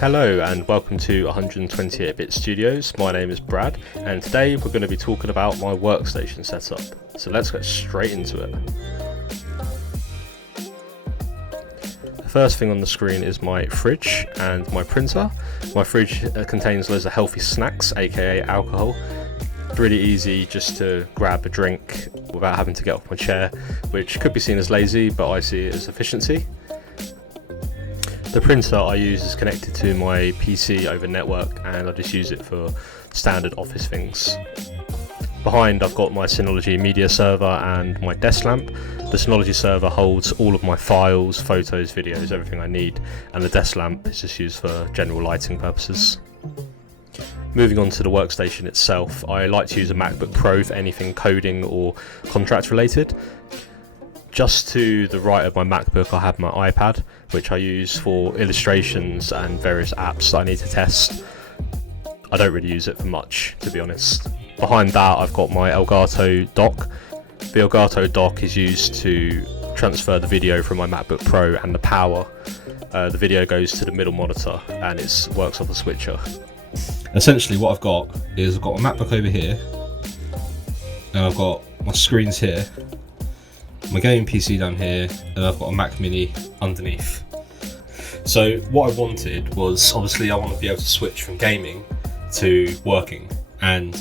Hello and welcome to 128-Bit Studios. My name is Brad and today we're going to be talking about my workstation setup. So let's get straight into it. The first thing on the screen is my fridge and my printer. My fridge contains loads of healthy snacks, aka alcohol. It's really easy just to grab a drink without having to get off my chair, which could be seen as lazy, but I see it as efficiency. The printer I use is connected to my PC over network and I just use it for standard office things. Behind I've got my Synology media server and my desk lamp. The Synology server holds all of my files, photos, videos, everything I need, and the desk lamp is just used for general lighting purposes. Moving on to the workstation itself, I like to use a MacBook Pro for anything coding or contract related. Just to the right of my MacBook I have my iPad, which I use for illustrations and various apps that I need to test. I don't really use it for much, to be honest. Behind that I've got my Elgato dock. The Elgato dock is used to transfer the video from my MacBook Pro and the power. The video goes to the middle monitor and it works off a switcher. Essentially what I've got is I've got my MacBook over here and I've got my screens here, my gaming PC down here, and I've got a Mac Mini underneath. So what I wanted was, obviously I want to be able to switch from gaming to working, and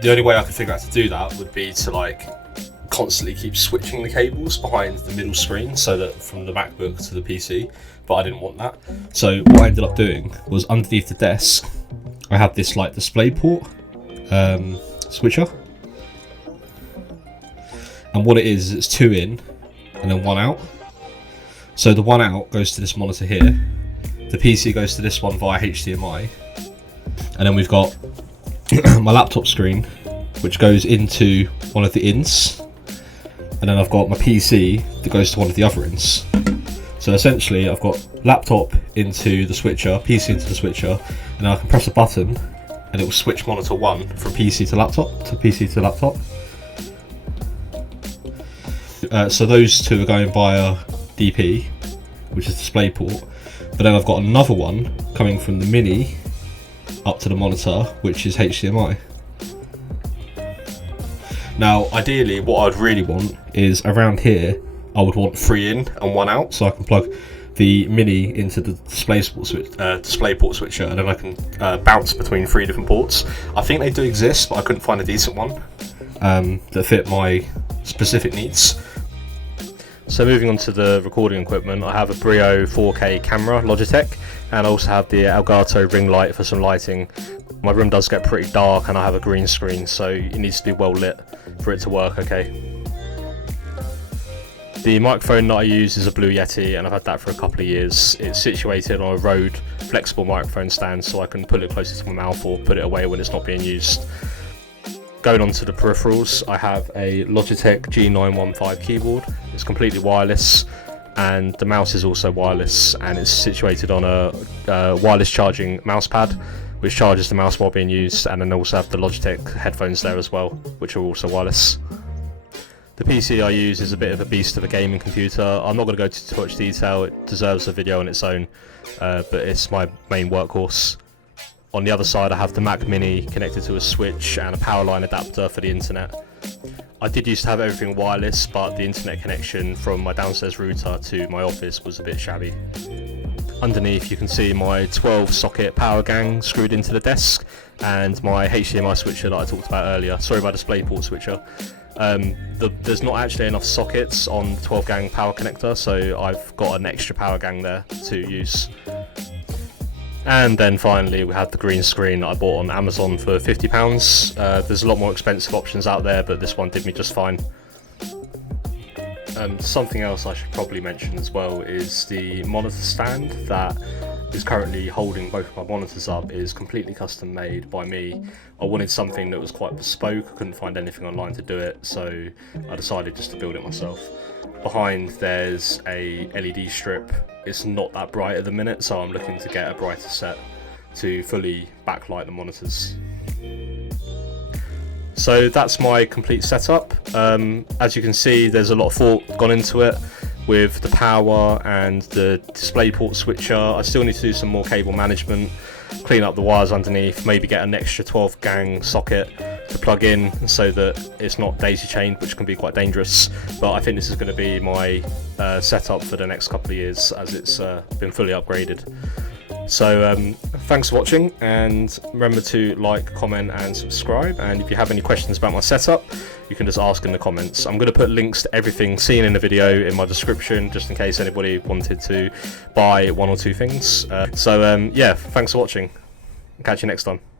the only way I could figure out to do that would be to constantly keep switching the cables behind the middle screen, so that from the MacBook to the PC, but I didn't want that. So what I ended up doing was underneath the desk I had this DisplayPort switcher. And what it is it's two in and then one out. So the one out goes to this monitor here, the PC goes to this one via HDMI, and then we've got my laptop screen which goes into one of the ins, and then I've got my PC that goes to one of the other ins. So essentially I've got laptop into the switcher, PC into the switcher, and I can press a button and it will switch monitor 1 from PC to laptop to PC to laptop. So those two are going via DP, which is DisplayPort, but then I've got another one coming from the Mini up to the monitor, which is HDMI. Now ideally what I'd really want is around here I would want 3 in and 1 out, so I can plug the Mini into the DisplayPort switcher, and then I can bounce between 3 different ports. I think they do exist, but I couldn't find a decent one that fit my specific needs. So moving on to the recording equipment, I have a Brio 4K camera, Logitech, and I also have the Elgato ring light for some lighting. My room does get pretty dark and I have a green screen, so it needs to be well lit for it to work okay. The microphone that I use is a Blue Yeti and I've had that for a couple of years. It's situated on a Rode flexible microphone stand, so I can put it closer to my mouth or put it away when it's not being used. Going on to the peripherals, I have a Logitech G915 keyboard. It's completely wireless and the mouse is also wireless, and it's situated on a wireless charging mouse pad which charges the mouse while being used, and then also have the Logitech headphones there as well, which are also wireless. The PC I use is a bit of a beast of a gaming computer. I'm not going to go into too much detail, it deserves a video on its own, but it's my main workhorse. On the other side I have the Mac Mini connected to a switch and a power line adapter for the internet. I did used to have everything wireless, but the internet connection from my downstairs router to my office was a bit shabby. Underneath you can see my 12 socket power gang screwed into the desk and my HDMI switcher that I talked about earlier. Sorry about DisplayPort switcher. There's not actually enough sockets on the 12 gang power connector, so I've got an extra power gang there to use. And then finally we have the green screen that I bought on Amazon for £50. There's a lot more expensive options out there, but this one did me just fine. Something else I should probably mention as well is the monitor stand that is currently holding both of my monitors up is completely custom made by me. I wanted something that was quite bespoke, I couldn't find anything online to do it, so I decided just to build it myself. Behind there's a LED strip. It's not that bright at the minute, so I'm looking to get a brighter set to fully backlight the monitors. So that's my complete setup. As you can see, there's a lot of thought gone into it. with the power and the DisplayPort switcher. I still need to do some more cable management, clean up the wires underneath, maybe get an extra 12 gang socket to plug in so that it's not daisy chained, which can be quite dangerous. But I think this is going to be my setup for the next couple of years, as it's been fully upgraded. So thanks for watching, and remember to like, comment and subscribe, and if you have any questions about my setup you can just ask in the comments. I'm going to put links to everything seen in the video in my description, just in case anybody wanted to buy one or two things. Yeah, thanks for watching. Catch you next time.